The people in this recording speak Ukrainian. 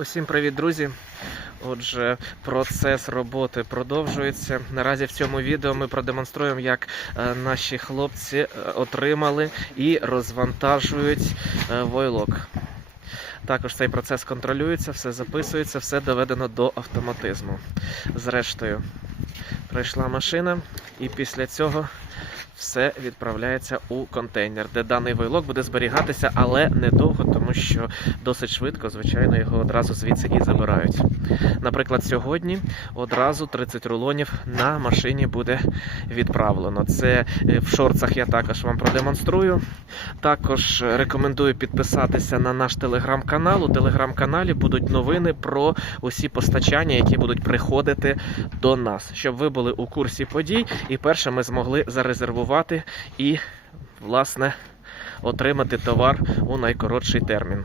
Усім привіт, друзі! Отже, процес роботи продовжується. Наразі в цьому відео ми продемонструємо, як е, наші хлопці е, отримали і розвантажують е, войлок. Також цей процес контролюється, все записується, все доведено до автоматизму. Зрештою, прийшла машина, і після цього все відправляється у контейнер, де даний войлок буде зберігатися, але недовго, тому що досить швидко, звичайно, його одразу звідси і забирають. Наприклад, сьогодні одразу 30 рулонів на машині буде відправлено. Це е, в шорцах я також вам продемонструю. Також рекомендую підписатися на наш телеграм-канал. У телеграм-каналі будуть новини про усі постачання, які будуть приходити до нас, щоб ви були у курсі подій і перше ми змогли зарезервувати і, власне, отримати товар у найкоротший термін.